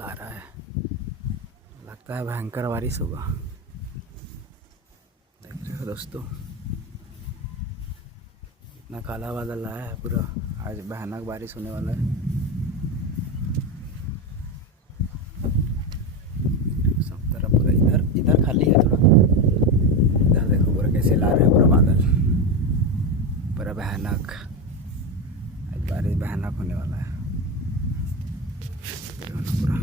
बादल आ रहा है, लगता है भयंकर बारिश होगा। देख रहे हो दोस्तों, इतना काला बादल आया है पूरा, आज भयानक बारिश होने वाला है। सब तरफ पूरा, इधर इधर खाली है थोड़ा, इधर देखो पूरा कैसे ला रहे हैं पूरा बादल, पूरा भयानक। आज बारिश भयानक होने वाला है पूरा।